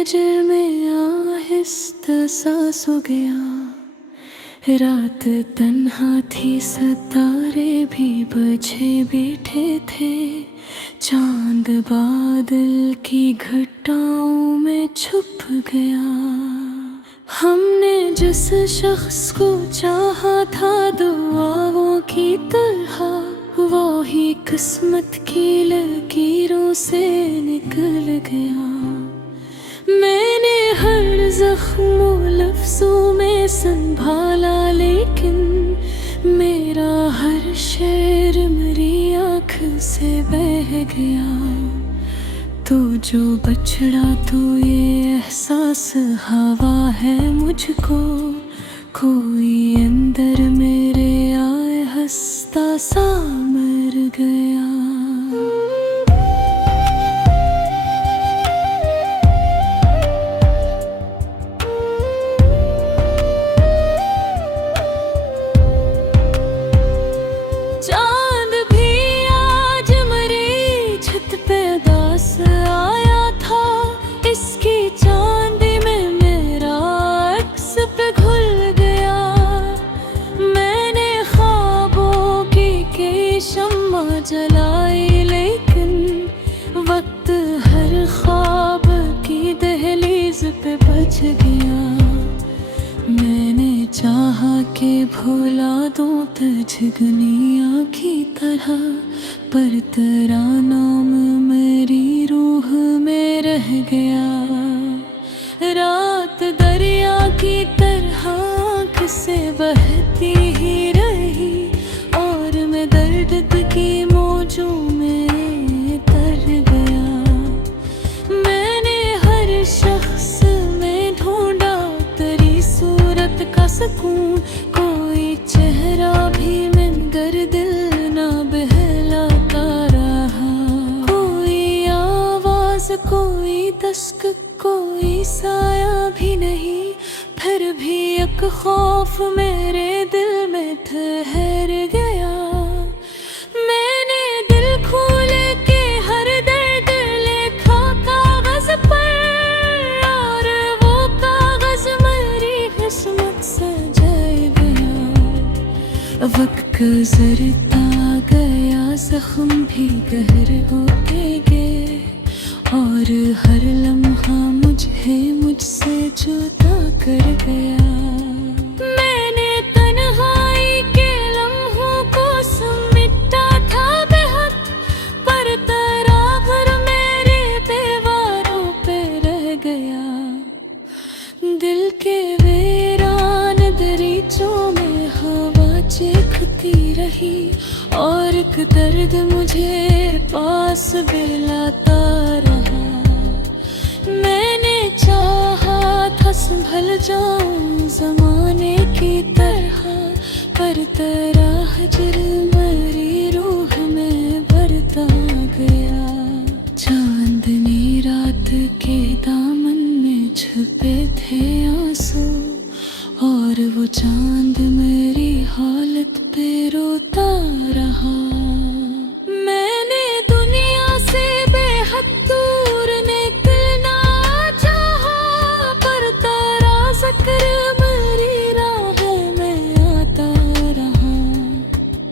फजर में आहिस्ता सा सो गया। रात तन्हा थी, सितारे भी बचे बैठे थे। चांद बादल की घटाओं में छुप गया। हमने जिस शख्स को चाहा था दुआओं की तरह, वो ही किस्मत की लकीरों से निकल गया। मैंने हर जख्म लफ्जों में संभाला, लेकिन मेरा हर शेर मेरी आँख से बह गया। तो जो बछड़ा तो ये एहसास हवा है मुझको, कोई अंदर मेरे आए हंसता सा मर गया। चांद भी आज मेरी छत पे उदास आया था। इसकी चांदी में मेरा अक्स पे घुल गया। मैंने ख्वाबों की शम्मा जलाई, लेकिन वक्त हर ख्वाब की दहलीज पे बच गया। मैंने चाहा कि भुला दूं तुझगनिया की तरह, पर तेरा नाम मेरी रूह में रह गया। रात दरिया की तरह आँख से बहती ही रही, और मैं दर्द की मौजों में तर गया। मैंने हर शख्स में ढूंढा तेरी सूरत का सुकून, कोई चेहरा भी मगर दिल ना बहलाता रहा। कोई आवाज, कोई दस्तक, कोई साया भी नहीं, फिर भी एक खौफ मेरे दिल में ठहर गया। मैंने दिल खोल के हर दर्द लिखा कागज पर, और वो कागज मेरी किस्मत सजाए गया। वक्त गुजरता गया, जख्म भी गहर होते गए, और हर लम्हा मुझसे जुदा कर गया। मैंने तन्हाई के लम्हों को समेटा था बेहद, पर तेरा घर मेरे दीवारों पे रह गया। दिल के वीरान दरीचों में हवा चीखती रही, और एक दर्द मुझे पास बुलाता रहा। मैंने चाहा था संभल जाऊं जमाने की तरह, पर तेरा हजर मेरी रूह में बढ़ता गया। चांदनी रात के दामन में छुपे थे आंसू, और वो चांद मेरी हालत पे रोता रहा। मैंने दुनिया से बेहद दूर निकलना चाहा, पर तेरा जिक्र मेरी राह में आता रहा।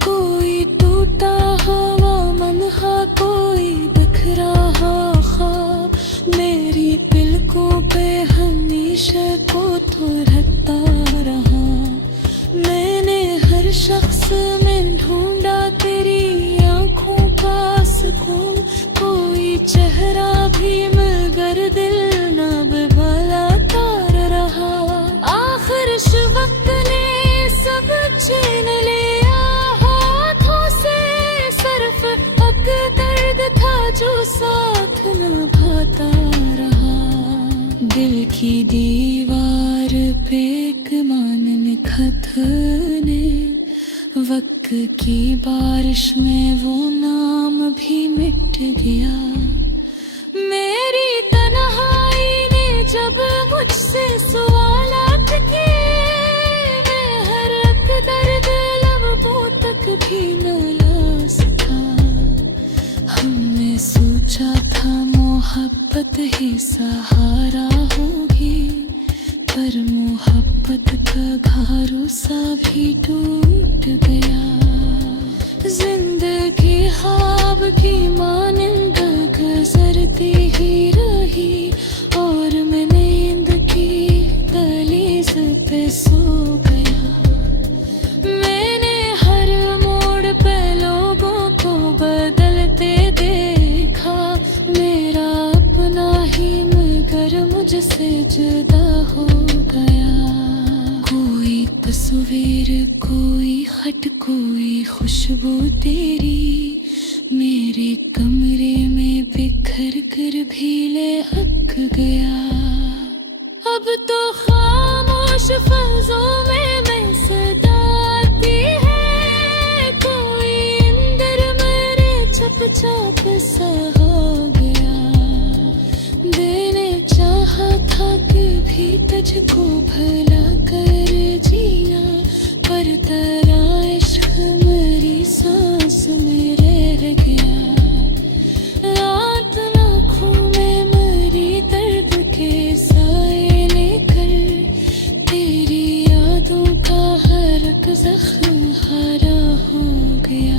कोई टूटा हुआ मनहा, कोई बिखरा हुआ ख्वाब मेरी पलकों पे हमेशा को तो रखता रहा। मैंने हर शख्स में ढूंढा तेरी आंखों का सुकून, कोई चेहरा भी मगर दिल ना बहलाता रहा। आखिर इस वक्त ने सब छीन लिया हाथों से, सिर्फ एक दर्द था जो साथ निभाता रहा। दिल की दीवार पे एक मान लिखा था ने, वक्त की बारिश में वो नाम भी मिट गया। मेरी तन्हाई ने जब मुझसे सवालात किए, मैं हर एक दर्द लबों तक भी न ला सका। हमने सोचा था मोह मोहब्बत ही सहारा होगी, पर मोहब्बत का भरोसा भी टूट गया। जिंदगी ख्वाब की मानिंद गुजरती ही रही, और मैं नींद की दहलीज पे सो गया। मैंने हर मोड़ पे लोगों को बदलते देखा, मेरा अपना ही मगर मुझसे जुदा हो गया। कोई तस्वीर, कोई खत, कोई खुशबू तेरी मेरे कमरे में बिखर कर भी ले हक गया। अब तो खामोश फज़ों में मैं सदा आती है, कोई अंदर मेरे चुपचाप सा हो गया। मैंने चाहा था कभी तुझको भला कर जीना, पर तेरा इश्क मेरी सांस में रह गया। रात आँखों में मरी दर्द के साए लेकर, तेरी यादों का हर एक ज़ख्म हरा हो गया।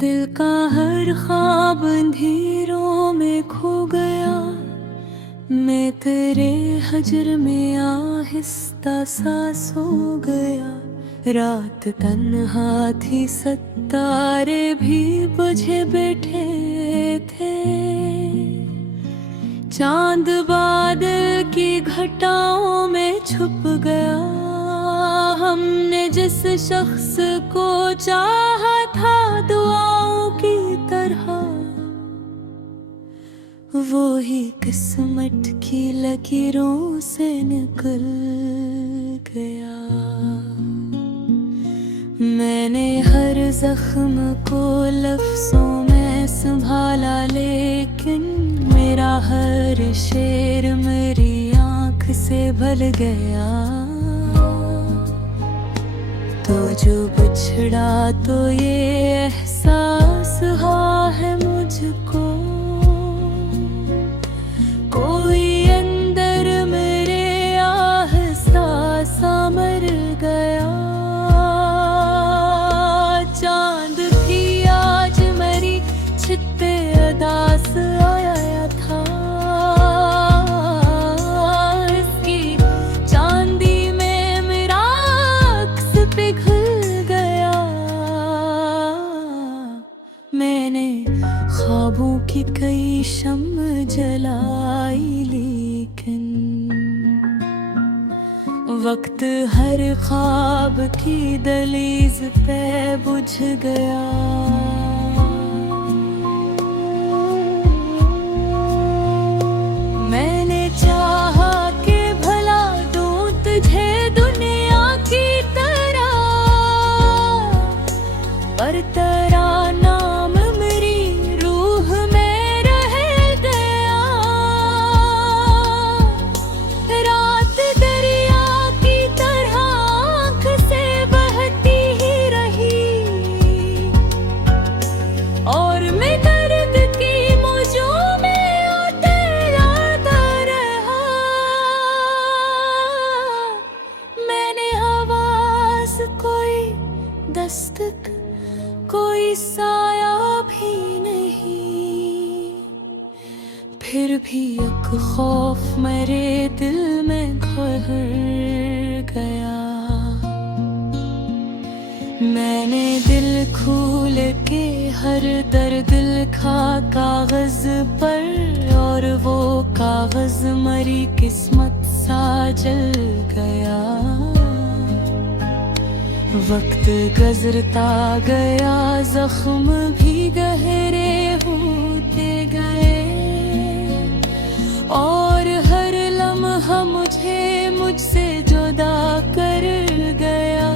दिल का हर ख्वाब अंधेरों में खो गया, मैं तेरे हजर में आहिस्ता सा सो गया। रात तन्हा थी, सितारे भी बुझे बैठे थे, चांद बादल की घटाओं में छुप गया। हमने जिस शख्स को चाहा था दुआओं की तरह, वो ही किस्मत की लकीरों से निकल गया। मैंने हर जख्म को लफ्जों में संभाला, लेकिन मेरा हर शेर मेरी आँख से भल गया। तो जो बिछड़ा तो ये एहसास हुआ है मुझको, कोई अंदर मेरे आहिस्ता सा मर गया। चांद भी आज मेरी छिते अदास आया था, इसकी चांदी में मेरा अक्स पिघल गया। मैंने ख्वाबों की कई शम्म जलाई, लेकिन वक्त हर ख्वाब की दहलीज पे बुझ गया। मैंने चाहा कि भला दूं तुझे दुनिया की तरह, पर तेरा नाम मेरी रूह में रह गया। रात दरिया की तरह आँख से बहती ही रही, और मैं दर्द की मौजों में आते जाता रहा। मैंने आवाज़ कोई दस्तक, कोई साया भी नहीं, फिर भी एक खौफ मेरे दिल में घर गया। मैंने दिल खोल के हर दर्द लिखा कागज पर, और और वो कागज मरी किस्मत सा जल गया। वक्त गुजरता गया, जख्म भी गहरे होते गए, और हर लम्हा मुझे मुझसे जुदा कर गया।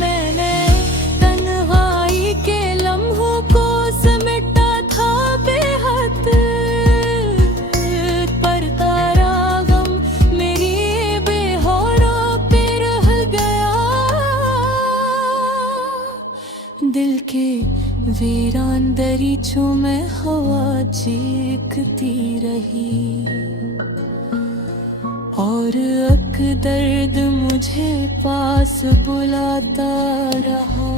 मैंने तन्हाई के लम्हों को समेटा था बेहद, पर तारा गम मेरी बेहोरों पे रह गया। दिल के वीरान दरीचों में हवा चीखती रही, और अक दर्द मुझे पास बुलाता रहा।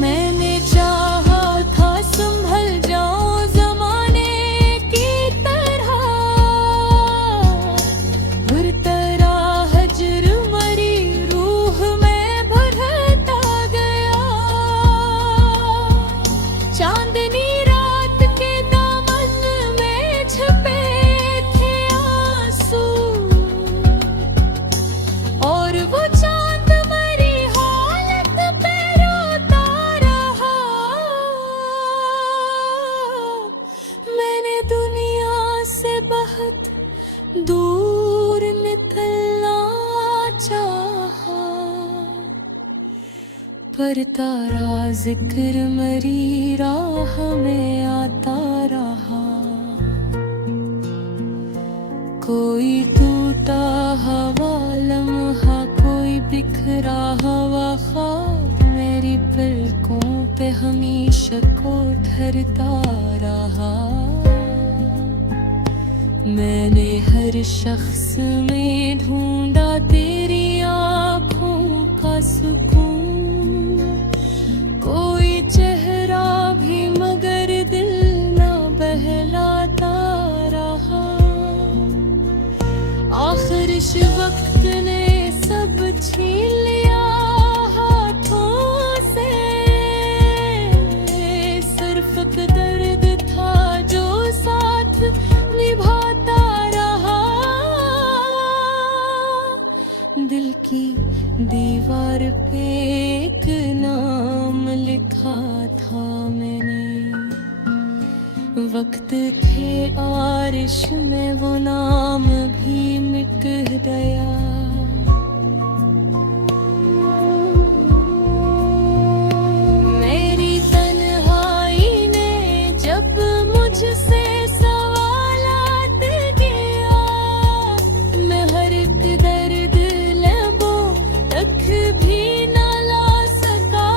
मैंने चाहा था संभल जाऊं ज़माने की तरह, हर तरह हजर मरी रूह में भरता गया। चांदनी रात के दामन में छुपे थे आंसू, और वो चांद मरी हालत पे रोता रहा। मैंने दुनिया से बहुत दूर निकलना चाहा, पर तारा जिक्र मरी राह में आता रहा। कोई टूटा हवा लम्हा, कोई बिखरा हवा ख्वाब, मेरी पलकों पे हमेशा को ठहरता रहा। मैंने हर शख्स में ढूंढा तेरी आँखों का सुकून, कोई चेहरा भी मगर दिल ना बहलाता रहा। आखिर इस वक्त ने सब छीन लिया हाथों से, सिर्फ एक दर्द था जो साथ निभाता रहा। दिल की दीवार पे एक नाम लिखा था मैंने, वक्त के आरिश में वो नाम भी मिट गया। मेरी तन्हाई ने जब मुझसे सवालात किया, मैं हर एक दर्द लबों तक भी न ला सका।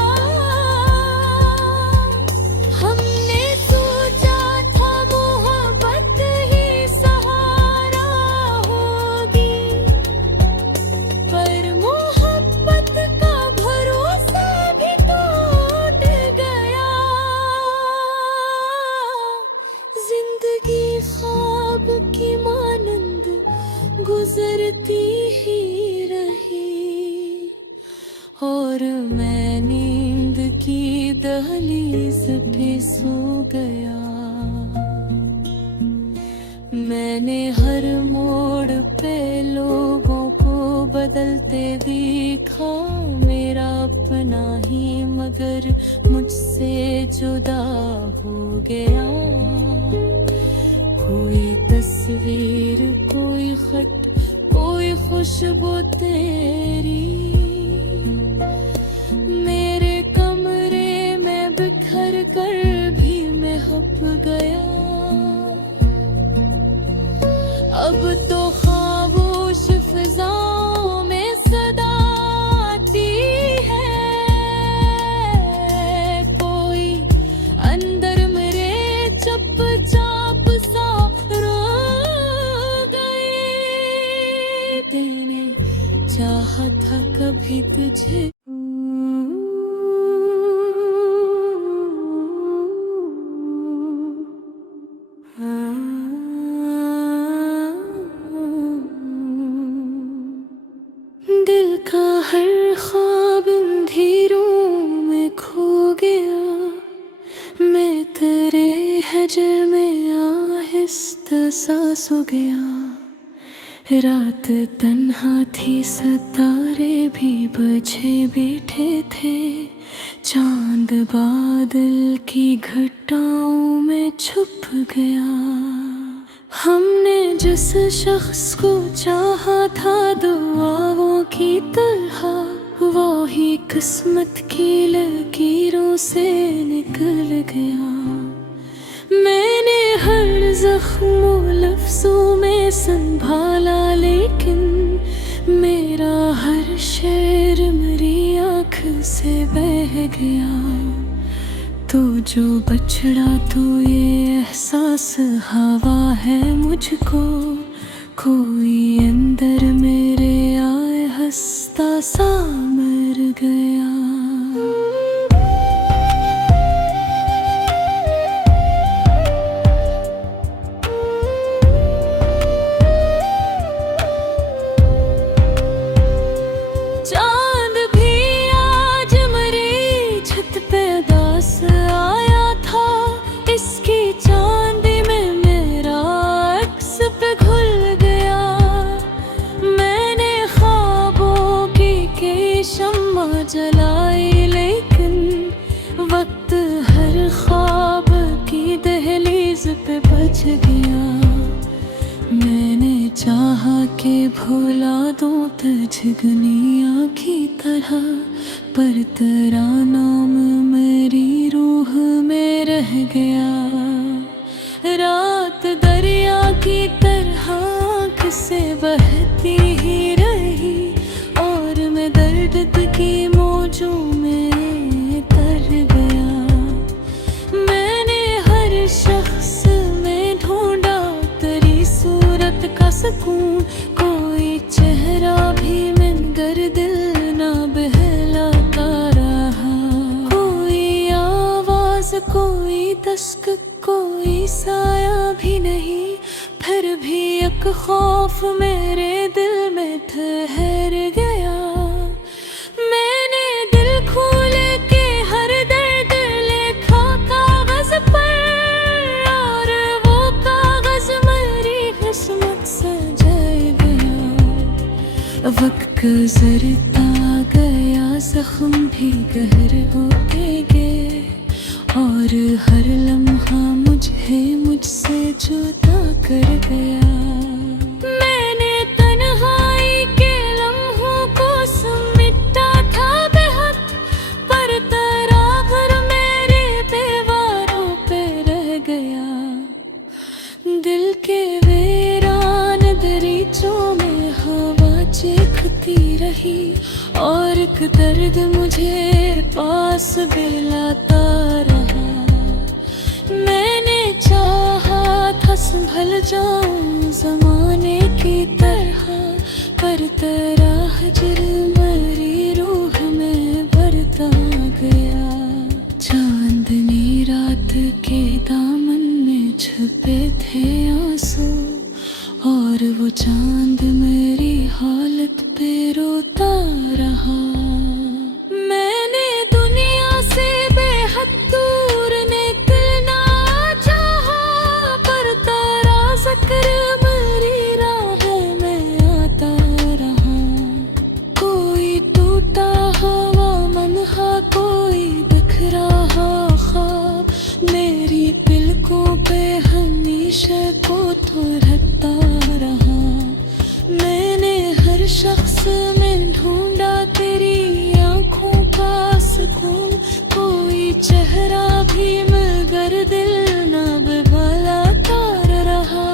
हमने सोचा था मोहब्बत ही सहारा होगी, पर मोहब्बत का भरोसा भी टूट गया। जिंदगी ख्वाब की मानंद गुजरती ही रही, और मैं नींद की दहलीज पे सो गया। मैंने हर मोड़ पे लोगों को बदलते देखा, मेरा अपना ही मगर मुझसे जुदा हो गया। कोई तस्वीर, कोई खत, कोई खुशबू तेरी मेरे कमरे में बिखर कर भी मैं हप गया। अब तो खामोश फिजाओं में सदा आती है, कोई अंदर मेरे चुपचाप सा रो गए। तेने चाहा था कभी तुझे, दिल का हर ख्वाब अंधेरों सो गया। रात तन्हा थी, सितारे भी बुझे बैठे थे। चांद बादल की घटाओं में छुप गया। हमने जिस शख्स को चाहा था दुआओं की तरह, वो ही किस्मत की लकीरों से निकल गया। मैंने हर जख्म लफ्जों में संभाला, लेकिन मेरा हर शेर मेरी आँख से बह गया। तो जो बछड़ा तो ये एहसास हवा है मुझको, कोई अंदर मेरे आए हंसता सा मर गया। चांद भी आज मेरी छत पे उदास आया था। इसकी चांदी में मेरा अक्स पे घुल गया। मैंने ख्वाबों की शम्मा जलाई, लेकिन वक्त हर ख्वाब की दहलीज पे बच गया। मैंने चाहा कि भुला दूं तुझगनिया की तरह, पर तेरा नाम मेरी रूह में रह गया। रात दरिया की तरह आँख से बहती ही रही, और मैं दर्द की मौजों में तर गया। मैंने हर शख्स में ढूंढा तेरी सूरत का सुकून, कोई चेहरा भी मिलकर दिल ना बहलाता रहा। कोई आवाज, कोई दस्तक, कोई साया भी नहीं, फिर भी एक खौफ मेरे दिल में ठहर गया। मैंने दिल खोल के हर दर्द लिखा कागज पर, और वो कागज मेरी किस्मत सजाए गया। वक्त गुजरता गया, जख्म भी गहर होते गए, और हर लम्हा मुझसे जुदा कर गया। मैंने तन्हाई के लम्हों को समेटा था बेहद, पर तेरा घर मेरे दीवारों पे रह गया। दिल के वीरान दरीचों में हवा चीखती रही, और एक दर्द मुझे पास बिलाता रहा। मैंने चाहा था संभल जाऊं जमाने की तरह, पर तेरा हजर मेरी रूह में बढ़ता गया। चांदनी रात के दामन में छुपे थे आंसू, और वो चांद मेरी हालत पे रोता रहा। मैंने दुनिया से बेहद दूर निकलना चाहा, पर तेरा जिक्र मेरी राह में आता रहा। कोई टूटा हवा मनहा, कोई बिखरा ख्वाब मेरी पलकों पे हमेशा को तो रखता रहा। मैंने हर शख्स में ढूंढा तेरी आंखों का सुकून, कोई चेहरा भी मगर दिल ना बहलाता रहा।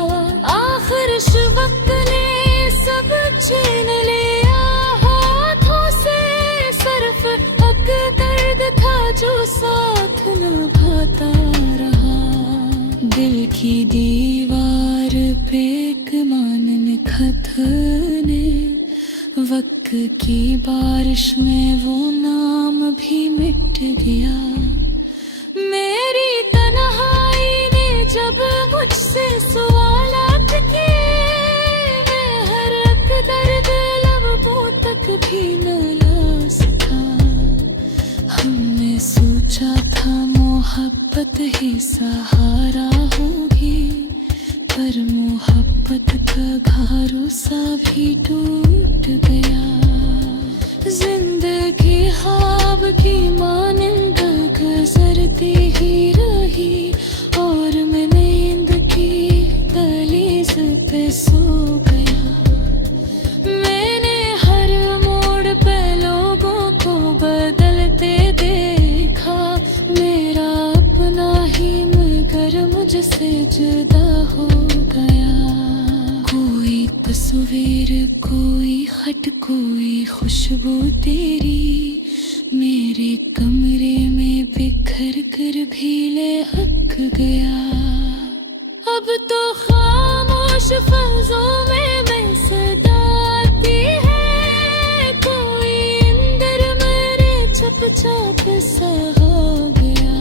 आखिर इस वक्त ने सब छीन लिया हाथों से, सिर्फ एक दर्द था जो साथ निभाता रहा। दिल की दीवार पे एक मानन खत ने, वक्त की बारिश में वो नाम भी मिट गया। मेरी तन्हाई ने जब मुझसे सवालात किए, मैं हर एक दर्द लबों तक भी न ला सका। हमने सोचा था मोहब्बत ही सहारा होगी, पर मोहब्बत का भरोसा भी टूट गया। जिंदगी ख्वाब की मानिंद गुजरती ही रही और मैं नींद की दहलीज पे सो गया। मैंने हर मोड़ पे लोगों को बदलते देखा, मेरा अपना ही मगर मुझसे जुदा हो गया। कोई तस्वीर, कोई खत, कोई खुशबू तेरी मेरे कमरे में बिखर कर भी ले हक गया। अब तो खामोश फज़ों में मैं सदाती है, कोई अंदर मेरे चुपचाप सा हो गया।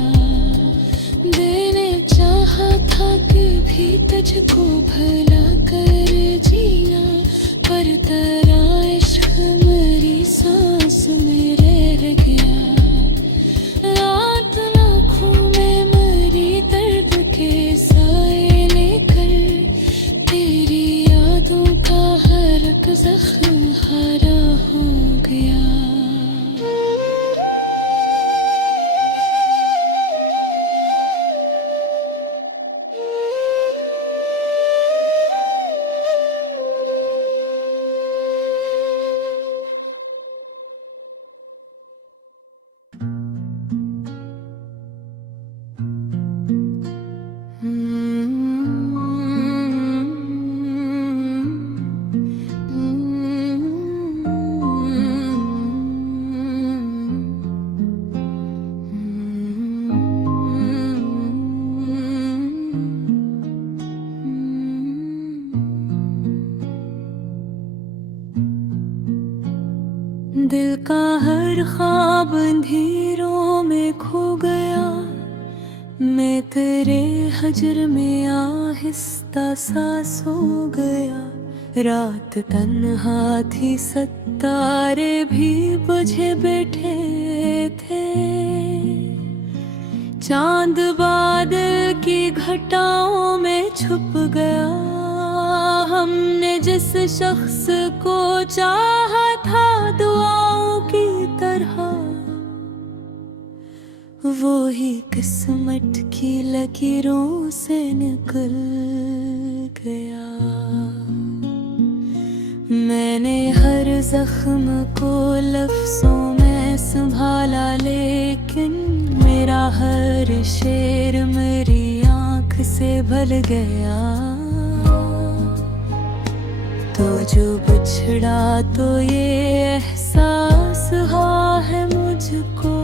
मैंने चाहा था कभी तुझको भला कर जीना, पर तेरा इश्क मेरी सांस में रह गया। रात आँखों में मरी दर्द के साए लेकर, तेरी यादों का हर एक जख्म हरा हो गया। दिल का हर ख्वाब अंधेरों में खो गया, मैं तेरे हजर में आहिस्ता सा सो गया। रात तन्हा थी, सितारे भी बुझे बैठे थे, चांद बादल की घटाओं में छुप गया। हमने जिस शख्स को चाहा था दुआओं की तरह, वो ही किस्मत की लकीरों से निकल गया। मैंने हर जख्म को लफ्जों में संभाला, लेकिन मेरा हर शेर मेरी आँख से भल गया। तो जो बिछड़ा तो ये एहसास हुआ है मुझको,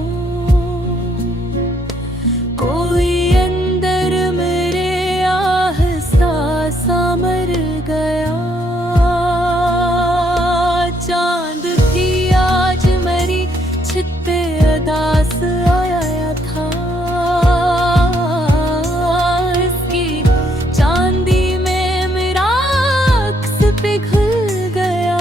कोई अंदर मेरे आहिस्ता सा मर गया। चांद थी आज मेरी छिते अदास आया था, इसकी चांदी में मेरा अक्स पिघल गया।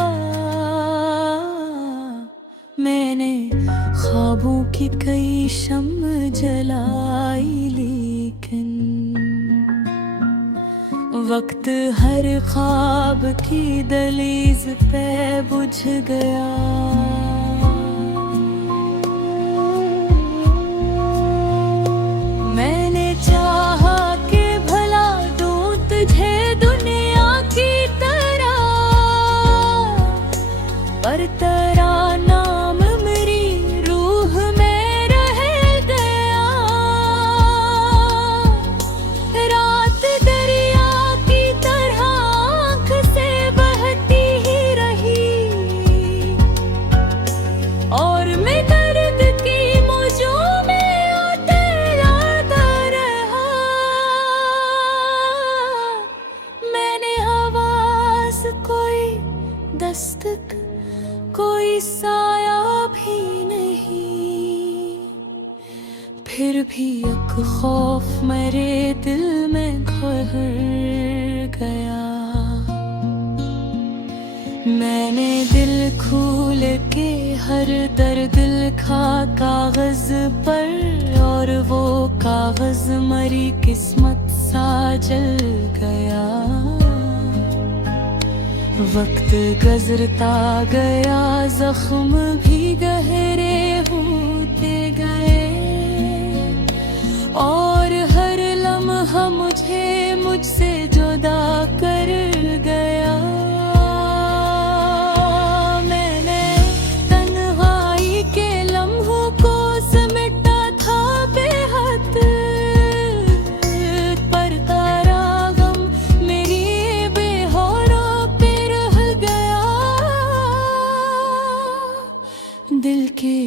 मैंने ख्वाबों की कई शम्म जलाई, लेकिन वक्त हर ख्वाब की दहलीज पे बुझ गया। मैंने चाहा कि भला दूं तुझे दुनिया की तरह, पर तेरा नाम मेरी रूह में रह गया। रात दरिया की तरह आँख से बहती ही रही, और मैं दर्द की मौजों में आते जाता रहा। मैंने हवास कोई दस्तक, कोई साया भी नहीं, फिर भी एक खौफ मेरे दिल में घर गया। मैंने दिल खोल के हर दर्द लिखा कागज पर, और वो कागज मरी किस्मत सा जल गया। वक्त गुजरता गया, जख्म भी गहरे होते गए, और हर लम्हा मुझे मुझसे जुदा कर गया। मैंने तन्हाई के लम्हों को समेटा था बेहद, पर तारा गम मेरी बेहोरों पे रह गया। दिल के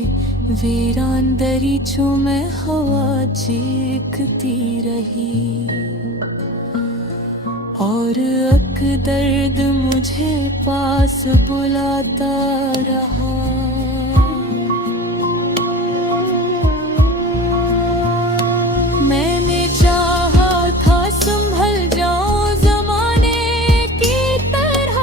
वीरान दरीचों में हवा चीखती रही, और अक दर्द मुझे पास बुलाता रहा। मैंने चाहा था संभल जाऊं ज़माने की तरह,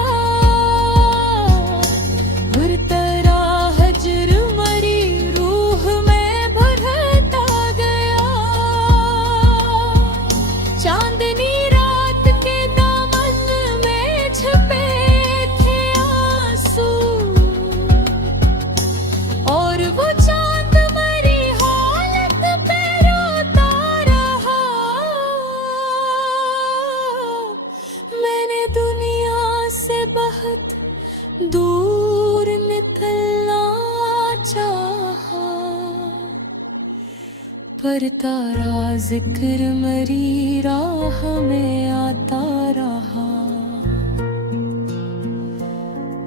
हर तरह हजर मरी रूह में भरता गया। चांदनी दूर निकलना चाहा, पर तारा जिक्र मरी राह में आता रहा।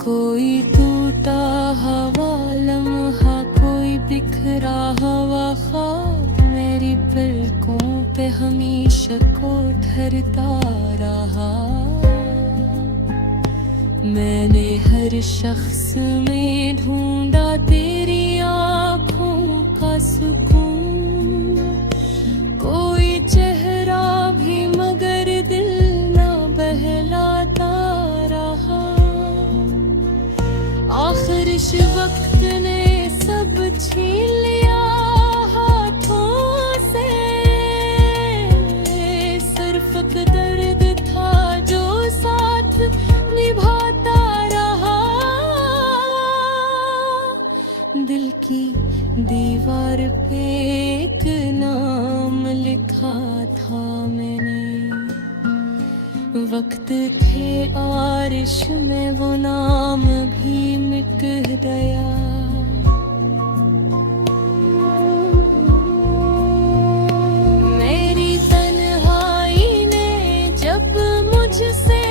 कोई टूटा हवा लम्हा, कोई बिखरा हवा ख्वाब, मेरी पलकों पे हमेशा को ठहरता रहा। मैंने हर शख्स में ढूंढा तेरी आँखों का सुकून, कोई चेहरा भी मगर दिल ना बहलाता रहा। आखिर इस वक्त ने सब छीन लिया हाथों से, सिर्फ दर्द था जो साथ निभाता रहा। दिल की दीवार पे एक नाम लिखा था मैंने, वक्त थे आरिश में वो नाम भी मिट गया। मेरी तन्हाई ने जब मुझसे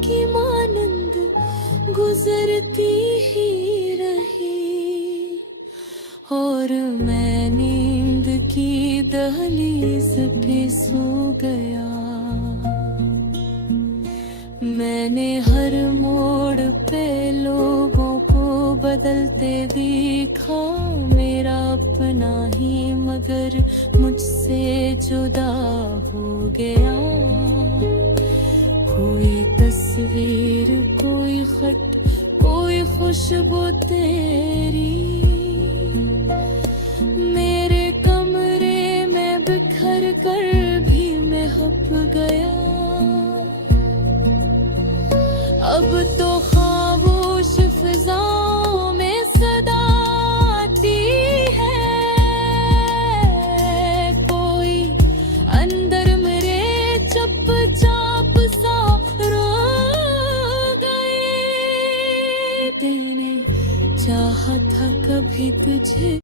की मानंद गुजरती ही रही, और मैं नींद की दहलीज पे सो गया। मैंने हर मोड़ पे लोगों को बदलते देखा, मेरा अपना ही मगर मुझसे जुदा हो गया। कोई तस्वीर, कोई खत, कोई खुशबू तेरी मेरे कमरे में बिखर कर भी मैं हप गया। अब तो खामोश फिजाओं में सदा आती है, कोई अंदर मेरे चुपचाप सा चाहा था कभी तुझे।